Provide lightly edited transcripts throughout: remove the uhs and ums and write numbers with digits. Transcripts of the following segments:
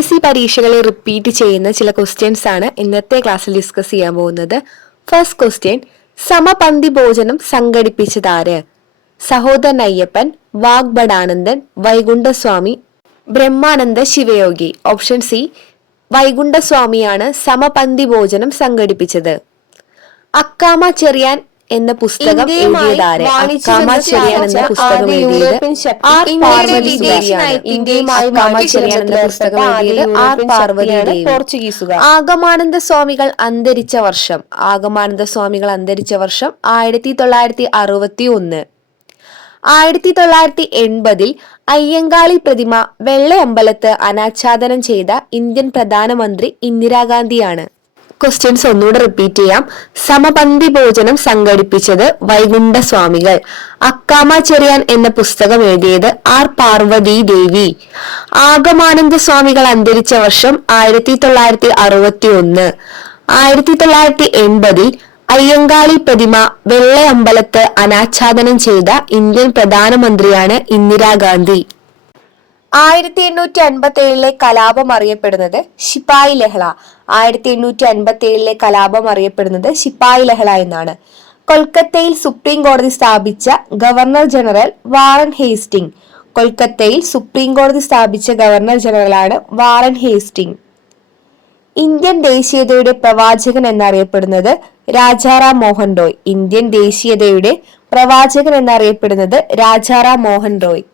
CBSE പരീക്ഷകളിൽ repeat ചെയ്യുന്ന ചില ക്വസ്റ്റ്യൻസ് ആണ് ഇന്നത്തെ ക്ലാസ്സിൽ ഡിസ്കസ് ചെയ്യാൻ പോകുന്നത്. ഫസ്റ്റ് ക്വസ്റ്റ്യൻ, സമപന്തി ഭോജനം സംഘടിപ്പിച്ചതാര്? സഹോദരൻ അയ്യപ്പൻ, വാഗ്ഭടാനന്ദൻ, വൈകുണ്ഠസ്വാമി, ബ്രഹ്മാനന്ദ ശിവയോഗി. ഓപ്ഷൻ സി, വൈകുണ്ഠസ്വാമിയാണ് സമപന്തി ഭോജനം സംഘടിപ്പിച്ചത്. അക്കാമ ചെറിയാൻ എന്ന പുസ്തകം എഴുതിയതാര്? അക്കാമ ചെറിയാൻ എന്ന പുസ്തകം എഴുതിയത് ആർ പാർവതി ദേവി. ആഗമാനന്ദ സ്വാമികൾ അന്തരിച്ച വർഷം? ആഗമാനന്ദ സ്വാമികൾ അന്തരിച്ച വർഷം 1961. 1980 അയ്യങ്കാളി പ്രതിമ വെള്ളയമ്പലത്ത് അനാച്ഛാദനം ചെയ്ത ഇന്ത്യൻ പ്രധാനമന്ത്രി ഇന്ദിരാഗാന്ധിയാണ്. ക്വസ്റ്റ്യൻസ് ഒന്നുകൂടെ റിപ്പീറ്റ് ചെയ്യാം. സമപന്തി ഭോജനം സംഘടിപ്പിച്ചത് വൈകുണ്ഠസ്വാമികൾ. അക്കാമ ചെറിയാൻ എന്ന പുസ്തകം എഴുതിയത് ആർ പാർവതി ദേവി. ആഗമാനന്ദ സ്വാമികൾ അന്തരിച്ച വർഷം 1961. 1980 അയ്യങ്കാളി പ്രതിമ വെള്ളയമ്പലത്ത് അനാച്ഛാദനം ചെയ്ത ഇന്ത്യൻ പ്രധാനമന്ത്രിയാണ് ഇന്ദിരാഗാന്ധി. 1857 കലാപം അറിയപ്പെടുന്നത് ശിപായി ലഹള. 1857 കലാപം അറിയപ്പെടുന്നത് ശിപായി ലഹള എന്നാണ്. കൊൽക്കത്തയിൽ സുപ്രീം കോടതി സ്ഥാപിച്ച ഗവർണർ ജനറൽ വാറൻ ഹേസ്റ്റിംഗ്. കൊൽക്കത്തയിൽ സുപ്രീം കോടതി സ്ഥാപിച്ച ഗവർണർ ജനറലാണ് വാറൻ ഹേസ്റ്റിംഗ്. ഇന്ത്യൻ ദേശീയതയുടെ പ്രവാചകൻ എന്നറിയപ്പെടുന്നത് രാജാറാം മോഹൻ റോയ്. ഇന്ത്യൻ ദേശീയതയുടെ പ്രവാചകൻ എന്നറിയപ്പെടുന്നത് രാജാറാം മോഹൻ റോയ്.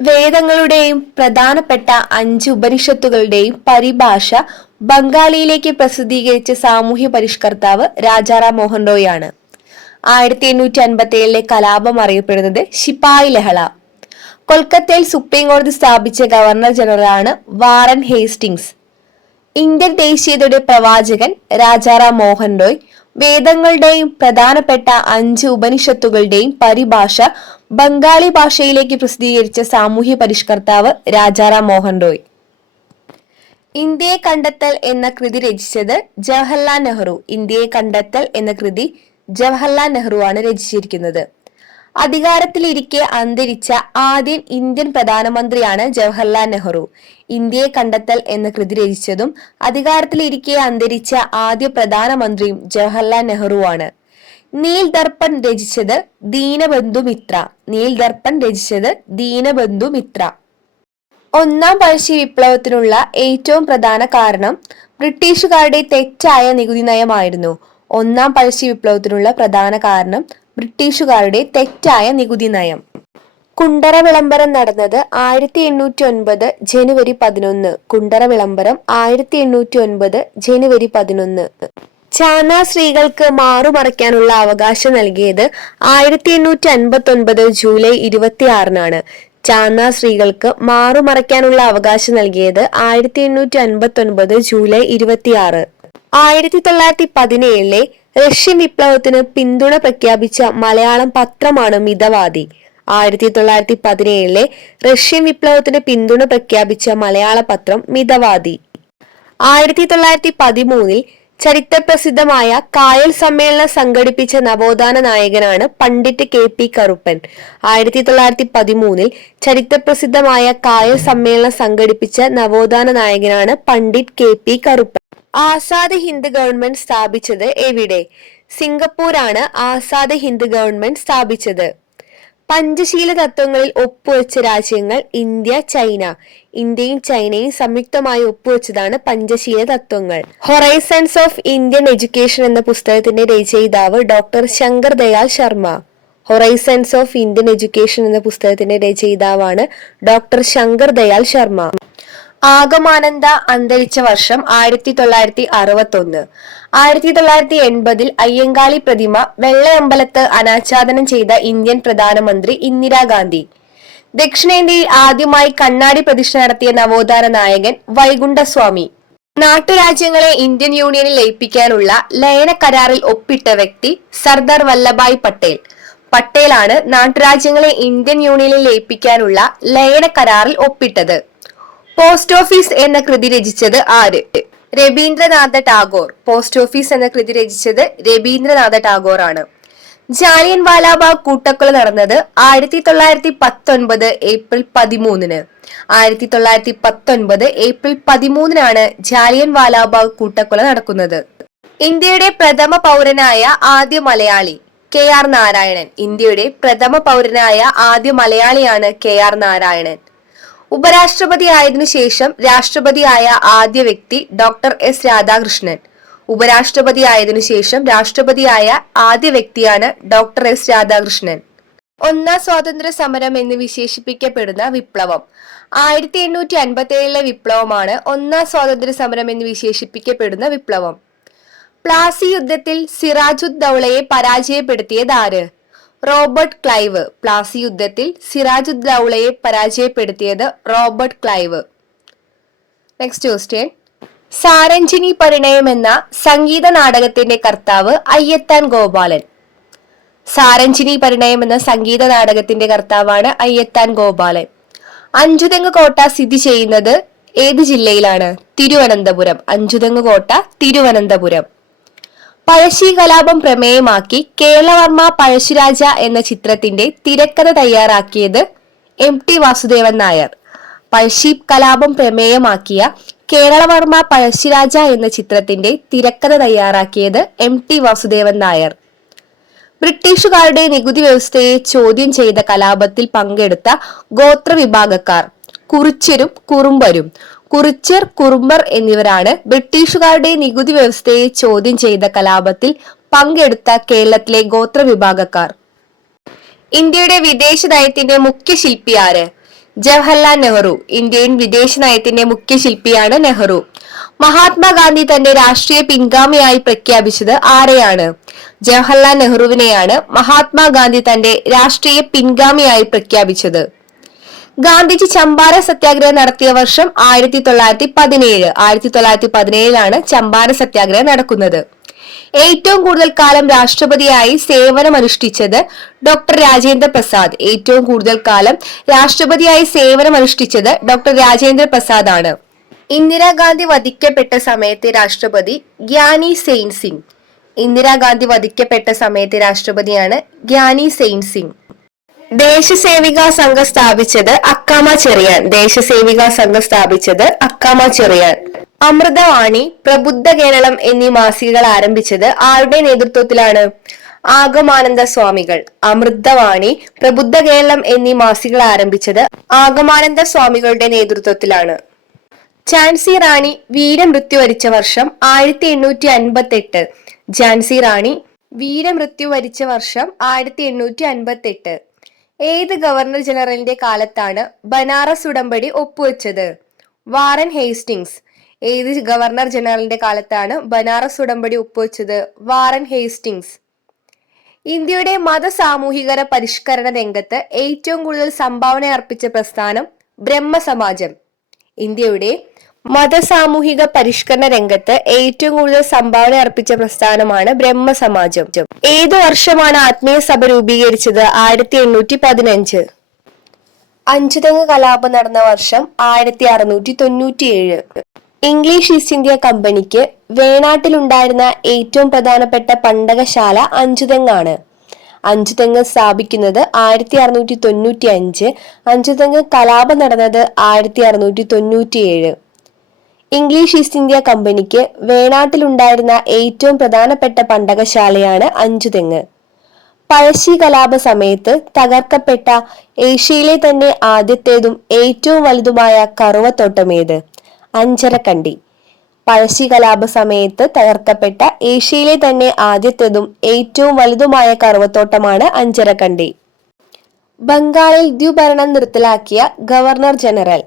വേദങ്ങളുടെയും പ്രധാനപ്പെട്ട 5 ഉപനിഷത്തുകളുടെയും പരിഭാഷ ബംഗാളിയിലേക്ക് പ്രസിദ്ധീകരിച്ച സാമൂഹ്യ പരിഷ്കർത്താവ് രാജാറാം മോഹൻ റോയ് ആണ്. 1857 കലാപം അറിയപ്പെടുന്നത് ശിപായി ലഹള. കൊൽക്കത്തയിൽ സുപ്രീം കോടതി സ്ഥാപിച്ച ഗവർണർ ജനറലാണ് വാറൻ ഹേസ്റ്റിംഗ്സ്. ഇന്ത്യൻ ദേശീയതയുടെ പ്രവാചകൻ രാജാറാം മോഹൻ റോയ്. വേദങ്ങളുടെയും പ്രധാനപ്പെട്ട 5 ഉപനിഷത്തുകളുടെയും പരിഭാഷ ബംഗാളി ഭാഷയിലേക്ക് പ്രസിദ്ധീകരിച്ച സാമൂഹ്യ പരിഷ്കർത്താവ് രാജാറാം മോഹൻ റോയ്. ഇന്ത്യയെ കണ്ടെത്തൽ എന്ന കൃതി രചിച്ചത് ജവഹർലാൽ നെഹ്റു. ഇന്ത്യയെ കണ്ടെത്തൽ എന്ന കൃതി ജവഹർലാൽ നെഹ്റു ആണ് രചിച്ചിരിക്കുന്നത്. അധികാരത്തിലിരിക്കെ അന്തരിച്ച ആദ്യ ഇന്ത്യൻ പ്രധാനമന്ത്രിയാണ് ജവഹർലാൽ നെഹ്റു. ഇന്ത്യയെ കണ്ടെത്തൽ എന്ന കൃതി രചിച്ചതും അധികാരത്തിലിരിക്കെ അന്തരിച്ച ആദ്യ പ്രധാനമന്ത്രിയും ജവഹർലാൽ നെഹ്റു ആണ്. നീൽ ദർപ്പൺ രചിച്ചത് ദീനബന്ധു മിത്ര. നീൽ ദർപ്പൺ രചിച്ചത് ദീനബന്ധു മിത്ര. ഒന്നാം പഴശ്ശി വിപ്ലവത്തിനുള്ള ഏറ്റവും പ്രധാന കാരണം ബ്രിട്ടീഷുകാരുടെ തെറ്റായ നികുതി നയമായിരുന്നു. ഒന്നാം പഴശ്ശി വിപ്ലവത്തിനുള്ള പ്രധാന കാരണം ബ്രിട്ടീഷുകാരുടെ തെറ്റായ നികുതി നയം. കുണ്ടറ വിളംബരം നടന്നത് 1809 ജനുവരി 11. കുണ്ടറ വിളംബരം 1809 ജനുവരി 11. ചാന സ്ത്രീകൾക്ക് മാറുമറയ്ക്കാനുള്ള അവകാശം നൽകിയത് 1859 ജൂലൈ 26. ചാന സ്ത്രീകൾക്ക് മാറുമറയ്ക്കാനുള്ള അവകാശം നൽകിയത് 1859 ജൂലൈ 26. 1917 റഷ്യൻ വിപ്ലവത്തിന് പിന്തുണ പ്രഖ്യാപിച്ച മലയാളം പത്രമാണ് മിതവാദി. 1917 റഷ്യൻ വിപ്ലവത്തിന് പിന്തുണ പ്രഖ്യാപിച്ച മലയാള പത്രം മിതവാദി. 1913 ചരിത്രപ്രസിദ്ധമായ കായൽ സമ്മേളനം സംഘടിപ്പിച്ച നവോത്ഥാന നായകനാണ് പണ്ഡിറ്റ് KP കറുപ്പൻ. 1913 ചരിത്രപ്രസിദ്ധമായ കായൽ സമ്മേളനം സംഘടിപ്പിച്ച നവോത്ഥാന നായകനാണ് പണ്ഡിറ്റ് KP കറുപ്പൻ. ആസാദ് ഹിന്ദ് ഗവൺമെന്റ് സ്ഥാപിച്ചത് എവിടെ? സിംഗപ്പൂരാണ് ആസാദ് ഹിന്ദ് ഗവൺമെന്റ് സ്ഥാപിച്ചത്. പഞ്ചശീല തത്വങ്ങളിൽ ഒപ്പുവെച്ച രാജ്യങ്ങൾ ഇന്ത്യ, ചൈന. ഇന്ത്യയും ചൈനയും സംയുക്തമായി ഒപ്പുവെച്ചതാണ് പഞ്ചശീല തത്വങ്ങൾ. ഹൊറൈസൺസ് ഓഫ് ഇന്ത്യൻ എഡ്യൂക്കേഷൻ എന്ന പുസ്തകത്തിന്റെ രചയിതാവ് doctor Shankar Dayal Sharma. Horizons of Indian education എന്ന പുസ്തകത്തിന്റെ രചയിതാവാണ് ഡോക്ടർ ശങ്കർ ദയാൽ ശർമ്മ. ആഗമാനന്ദ അന്തരിച്ച വർഷം 1961. 1980 അയ്യങ്കാളി പ്രതിമ വെള്ളയമ്പലത്ത് അനാച്ഛാദനം ചെയ്ത ഇന്ത്യൻ പ്രധാനമന്ത്രി ഇന്ദിരാഗാന്ധി. ദക്ഷിണേന്ത്യയിൽ ആദ്യമായി കണ്ണാടി പ്രതിഷ്ഠ നടത്തിയ നവോത്ഥാന നായകൻ വൈകുണ്ഠസ്വാമി. നാട്ടുരാജ്യങ്ങളെ ഇന്ത്യൻ യൂണിയനിൽ ലയിപ്പിക്കാനുള്ള ലയന കരാറിൽ ഒപ്പിട്ട വ്യക്തി സർദാർ വല്ലഭായ് പട്ടേൽ. പട്ടേലാണ് നാട്ടുരാജ്യങ്ങളെ ഇന്ത്യൻ യൂണിയനിൽ ലയിപ്പിക്കാനുള്ള ലയന കരാറിൽ ഒപ്പിട്ടത്. പോസ്റ്റ് ഓഫീസ് എന്ന കൃതി രചിച്ചത് ആര്? രവീന്ദ്രനാഥ ടാഗോർ. പോസ്റ്റ് ഓഫീസ് എന്ന കൃതി രചിച്ചത് രവീന്ദ്രനാഥ ടാഗോർ ആണ്. ജാലിയൻ വാലാബാഗ് കൂട്ടക്കൊല നടന്നത് 1919 ഏപ്രിൽ 13. 1919 ഏപ്രിൽ 13 ജാലിയൻ വാലാബാഗ് കൂട്ടക്കൊല നടക്കുന്നത്. ഇന്ത്യയുടെ പ്രഥമ പൗരനായ ആദ്യ മലയാളി KR നാരായണൻ. ഇന്ത്യയുടെ പ്രഥമ പൗരനായ ആദ്യ മലയാളിയാണ് KR നാരായണൻ. ഉപരാഷ്ട്രപതി ആയതിനു ശേഷം രാഷ്ട്രപതിയായ ആദ്യ വ്യക്തി ഡോക്ടർ രാധാകൃഷ്ണൻ. ഉപരാഷ്ട്രപതി ആയതിനു ശേഷം രാഷ്ട്രപതിയായ ആദ്യ വ്യക്തിയാണ് ഡോക്ടർ രാധാകൃഷ്ണൻ. ഒന്നാം സ്വാതന്ത്ര്യ സമരം എന്ന് വിശേഷിപ്പിക്കപ്പെടുന്ന വിപ്ലവം. 1857 വിപ്ലവമാണ് ഒന്നാം സ്വാതന്ത്ര്യ സമരം എന്ന് വിശേഷിപ്പിക്കപ്പെടുന്ന വിപ്ലവം. പ്ലാസി യുദ്ധത്തിൽ സിറാജുദ്ദൗളയെ പരാജയപ്പെടുത്തിയത് ആര്? Robert Clive. പ്ലാസി യുദ്ധത്തിൽ സിറാജുദ്ദൗളയെ പരാജയപ്പെടുത്തിയത് Robert Clive. Next question. Saranjini Parinayam എന്ന സംഗീത നാടകത്തിന്റെ കർത്താവ് അയ്യത്താൻ ഗോപാലൻ. സാരഞ്ജിനി പരിണയം എന്ന സംഗീത നാടകത്തിന്റെ കർത്താവാണ് അയ്യത്താൻ ഗോപാലൻ. അഞ്ചുതെങ്ങ് കോട്ട സ്ഥിതി ചെയ്യുന്നത് ഏത് ജില്ലയിലാണ്? തിരുവനന്തപുരം. അഞ്ചുതെങ്ങ് കോട്ട തിരുവനന്തപുരം. പഴശ്ശി കലാപം പ്രമേയമാക്കി കേരളവർമ്മ പഴശ്ശിരാജ എന്ന ചിത്രത്തിന്റെ തിരക്കഥ തയ്യാറാക്കിയത് MT വാസുദേവൻ നായർ. പഴശ്ശി കലാപം പ്രമേയമാക്കിയ കേരളവർമ്മ പഴശ്ശിരാജ എന്ന ചിത്രത്തിന്റെ തിരക്കഥ തയ്യാറാക്കിയത് MT വാസുദേവൻ നായർ. ബ്രിട്ടീഷുകാരുടെ നികുതി വ്യവസ്ഥയെ ചോദ്യം ചെയ്ത കലാപത്തിൽ പങ്കെടുത്ത ഗോത്രവിഭാഗക്കാർ കുറിച്യരും കുറുമ്പരും. കുറിച്യർ, കുറുമ്പർ എന്നിവരാണ് ബ്രിട്ടീഷുകാരുടെ നികുതി വ്യവസ്ഥയെ ചോദ്യം ചെയ്ത കലാപത്തിൽ പങ്കെടുത്ത കേരളത്തിലെ ഗോത്രവിഭാഗക്കാർ. ഇന്ത്യയുടെ വിദേശ നയത്തിന്റെ മുഖ്യ ശില്പി ആര്? ജവഹർലാൽ നെഹ്റു. ഇന്ത്യൻ വിദേശ നയത്തിന്റെ മുഖ്യ ശില്പിയാണ് നെഹ്റു. മഹാത്മാഗാന്ധി തന്റെ രാഷ്ട്രീയ പിൻഗാമിയായി പ്രഖ്യാപിച്ചത് ആരെയാണ്? ജവഹർലാൽ നെഹ്റുവിനെയാണ് മഹാത്മാഗാന്ധി തന്റെ രാഷ്ട്രീയ പിൻഗാമിയായി പ്രഖ്യാപിച്ചത്. ഗാന്ധിജി ചമ്പാരൻ സത്യാഗ്രഹം നടത്തിയ വർഷം 1917. 1917 ചമ്പാരൻ സത്യാഗ്രഹം നടക്കുന്നത്. ഏറ്റവും കൂടുതൽ കാലം രാഷ്ട്രപതിയായി സേവനമനുഷ്ഠിച്ചത് ഡോക്ടർ രാജേന്ദ്ര പ്രസാദ്. ഏറ്റവും കൂടുതൽ കാലം രാഷ്ട്രപതിയായി സേവനമനുഷ്ഠിച്ചത് ഡോക്ടർ രാജേന്ദ്ര പ്രസാദ് ആണ്. ഇന്ദിരാഗാന്ധി വധിക്കപ്പെട്ട സമയത്തെ രാഷ്ട്രപതി ഗ്യാനി സെയിൻ സിംഗ്. ഇന്ദിരാഗാന്ധി വധിക്കപ്പെട്ട സമയത്തെ രാഷ്ട്രപതിയാണ് ഗ്യാനി സെയിൻ സിംഗ്. ദേശസേവിക സംഘം സ്ഥാപിച്ചത് അക്കാമ ചെറിയാൻ. ദേശസേവിക സംഘം സ്ഥാപിച്ചത് അക്കാമ ചെറിയാൻ. അമൃതവാണി, പ്രബുദ്ധ കേരളം എന്നീ മാസികകൾ ആരംഭിച്ചത് ആരുടെ നേതൃത്വത്തിലാണ്? ആഗമാനന്ദ സ്വാമികൾ. അമൃതവാണി, പ്രബുദ്ധ കേരളം എന്നീ മാസികകൾ ആരംഭിച്ചത് ആഗമാനന്ദ സ്വാമികളുടെ നേതൃത്വത്തിലാണ്. ഝാൻസി റാണി വീരമൃത്യു വരിച്ച വർഷം 1858. ഝാൻസി റാണി വീരമൃത്യു വരിച്ച വർഷം 1858. ഏത് ഗവർണർ ജനറലിന്റെ കാലത്താണ് ബനാറസ് ഉടമ്പടി ഒപ്പുവെച്ചത്? Warren Hastings. ഏത് ഗവർണർ ജനറലിന്റെ കാലത്താണ് ബനാറസ് ഉടമ്പടി ഒപ്പുവെച്ചത്? Warren Hastings. ഇന്ത്യയുടെ മതസാമൂഹികര പരിഷ്കരണ രംഗത്ത് ഏറ്റവും കൂടുതൽ സംഭാവന അർപ്പിച്ച പ്രസ്ഥാനം ബ്രഹ്മസമാജം. ഇന്ത്യയുടെ മതസാമൂഹിക പരിഷ്കരണ രംഗത്ത് ഏറ്റവും കൂടുതൽ സംഭാവന അർപ്പിച്ച പ്രസ്ഥാനമാണ് ബ്രഹ്മസമാജം. ഏതു വർഷമാണ് ആത്മീയ സഭ രൂപീകരിച്ചത്? 1815. അഞ്ചുതെങ്ങ് കലാപം നടന്ന വർഷം 1697. ഇംഗ്ലീഷ് ഈസ്റ്റ് ഇന്ത്യ കമ്പനിക്ക് വേണാട്ടിലുണ്ടായിരുന്ന ഏറ്റവും പ്രധാനപ്പെട്ട പണ്ടകശാല അഞ്ചുതെങ്ങാണ്. അഞ്ചുതെങ്ങ് സ്ഥാപിക്കുന്നത് 1695. അഞ്ചുതെങ്ങ് കലാപം നടന്നത് 1697. ഇംഗ്ലീഷ് ഈസ്റ്റ് ഇന്ത്യ കമ്പനിക്ക് വേണാട്ടിലുണ്ടായിരുന്ന ഏറ്റവും പ്രധാനപ്പെട്ട പണ്ടകശാലയാണ് അഞ്ചുതെങ്ങ്. പഴശ്ശി കലാപ സമയത്ത് തകർക്കപ്പെട്ട ഏഷ്യയിലെ തന്നെ ആദ്യത്തേതും ഏറ്റവും വലുതുമായ കറുവത്തോട്ടമേത്? അഞ്ചരക്കണ്ടി. പഴശ്ശി കലാപ സമയത്ത് തകർക്കപ്പെട്ട ഏഷ്യയിലെ തന്നെ ആദ്യത്തേതും ഏറ്റവും വലുതുമായ കറുവത്തോട്ടമാണ് അഞ്ചരക്കണ്ടി. ബംഗാളിൽ ദ്വിഭരണം നിർത്തലാക്കിയ ഗവർണർ ജനറൽ?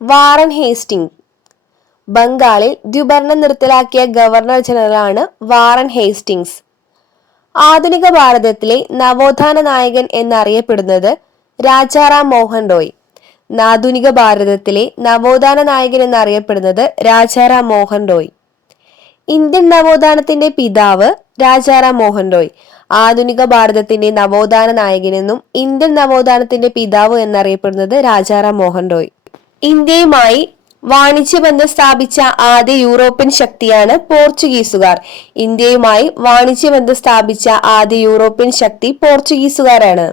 Warren Hasting. ബംഗാളിൽ ദ്വിഭരണം നിർത്തലാക്കിയ ഗവർണർ ജനറലാണ് വാറൻ ഹേസ്റ്റിംഗ്സ്. ആധുനിക ഭാരതത്തിലെ നവോത്ഥാന നായകൻ എന്നറിയപ്പെടുന്നത് രാജാറാം മോഹൻ റോയ്. ആധുനിക ഭാരതത്തിലെ നവോത്ഥാന നായകൻ എന്നറിയപ്പെടുന്നത് രാജാറാം മോഹൻ റോയ്. ഇന്ത്യൻ നവോത്ഥാനത്തിന്റെ പിതാവ് രാജാറാം മോഹൻ റോയ്. ആധുനിക ഭാരതത്തിന്റെ നവോത്ഥാന നായകനെന്നും ഇന്ത്യൻ നവോത്ഥാനത്തിന്റെ പിതാവ് എന്നറിയപ്പെടുന്നത് രാജാറാം മോഹൻ റോയ്. ഇന്ത്യയുമായി വാണിജ്യബന്ധം സ്ഥാപിച്ച ആദ്യ യൂറോപ്യൻ ശക്തിയാണ് പോർച്ചുഗീസുകാർ. ഇന്ത്യയുമായി വാണിജ്യബന്ധം സ്ഥാപിച്ച ആദ്യ യൂറോപ്യൻ ശക്തി പോർച്ചുഗീസുകാരാണ്.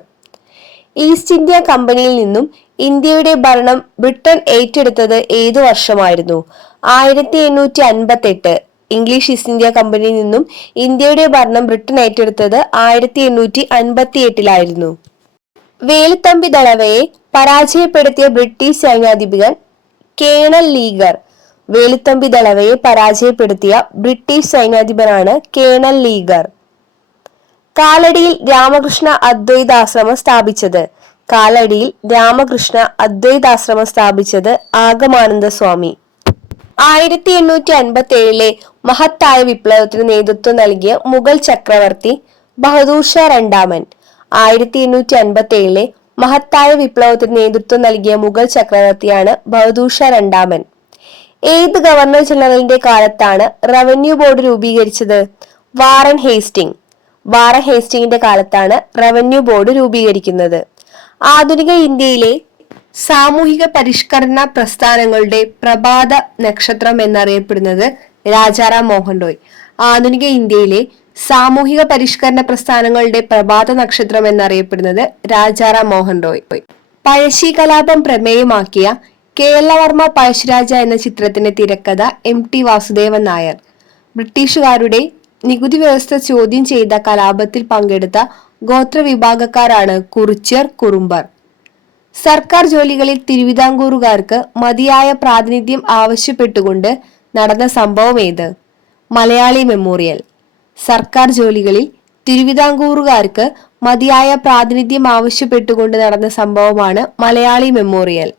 ഈസ്റ്റ് ഇന്ത്യ കമ്പനിയിൽ നിന്നും ഇന്ത്യയുടെ ഭരണം ബ്രിട്ടൻ ഏറ്റെടുത്തത് ഏതു വർഷമായിരുന്നു? 1858. ഇംഗ്ലീഷ് ഈസ്റ്റ് ഇന്ത്യ കമ്പനിയിൽ നിന്നും ഇന്ത്യയുടെ ഭരണം ബ്രിട്ടൻ ഏറ്റെടുത്തത് 1858 വേലുത്തമ്പി ദളവയെ പരാജയപ്പെടുത്തിയ ബ്രിട്ടീഷ് സൈന്യാധിപൻ കേണൽ ലീഗർ. വേലുത്തമ്പി ദളവയെ പരാജയപ്പെടുത്തിയ ബ്രിട്ടീഷ് സൈന്യാധിപനാണ് കേണൽ ലീഗർ. കാലടിയിൽ രാമകൃഷ്ണ അദ്വൈതാശ്രമം സ്ഥാപിച്ചത്. കാലടിയിൽ രാമകൃഷ്ണ അദ്വൈതാശ്രമം സ്ഥാപിച്ചത് ആഗമാനന്ദ സ്വാമി. 1857 മഹത്തായ വിപ്ലവത്തിന് നേതൃത്വം നൽകിയ മുഗൾ ചക്രവർത്തി ബഹദൂർ ഷാ രണ്ടാമൻ. 1857 മഹത്തായ വിപ്ലവത്തിന് നേതൃത്വം നൽകിയ മുഗൾ ചക്രവർത്തിയാണ് ബഹദൂർ ഷാ രണ്ടാമൻ. ഏത് ഗവർണർ ജനറലിന്റെ കാലത്താണ് റവന്യൂ ബോർഡ് രൂപീകരിച്ചത്? Warren Hasting. വാറൻ ഹേസ്റ്റിംഗിന്റെ കാലത്താണ് റവന്യൂ ബോർഡ് രൂപീകരിക്കുന്നത്. ആധുനിക ഇന്ത്യയിലെ സാമൂഹിക പരിഷ്കരണ പ്രസ്ഥാനങ്ങളുടെ പ്രഭാത നക്ഷത്രം എന്നറിയപ്പെടുന്നത് രാജാറാം മോഹൻ റോയ്. ആധുനിക ഇന്ത്യയിലെ സാമൂഹിക പരിഷ്കരണ പ്രസ്ഥാനങ്ങളുടെ പ്രഭാത നക്ഷത്രം എന്നറിയപ്പെടുന്നത് രാജാറാം മോഹൻ റോയ്. പഴശ്ശി കലാപം പ്രമേയമാക്കിയ കേരളവർമ്മ പഴശ്ശിരാജ എന്ന ചിത്രത്തിന്റെ തിരക്കഥ MT വാസുദേവൻ നായർ. ബ്രിട്ടീഷുകാരുടെ നികുതി വ്യവസ്ഥ ചോദ്യം ചെയ്ത കലാപത്തിൽ പങ്കെടുത്ത ഗോത്രവിഭാഗക്കാരാണ് കുറിച്യർ, കുറുമ്പർ. സർക്കാർ ജോലികളിൽ തിരുവിതാംകൂറുകാർക്ക് മതിയായ പ്രാതിനിധ്യം ആവശ്യപ്പെട്ടുകൊണ്ട് നടന്ന സംഭവം ഏത്? മലയാളി മെമ്മോറിയൽ. സർക്കാർ ജോലികളിൽ തിരുവിതാംകൂറുകാർക്ക് മതിയായ പ്രാതിനിധ്യം ആവശ്യപ്പെട്ടുകൊണ്ട് നടന്ന സംഭവമാണ് മലയാളി മെമ്മോറിയൽ.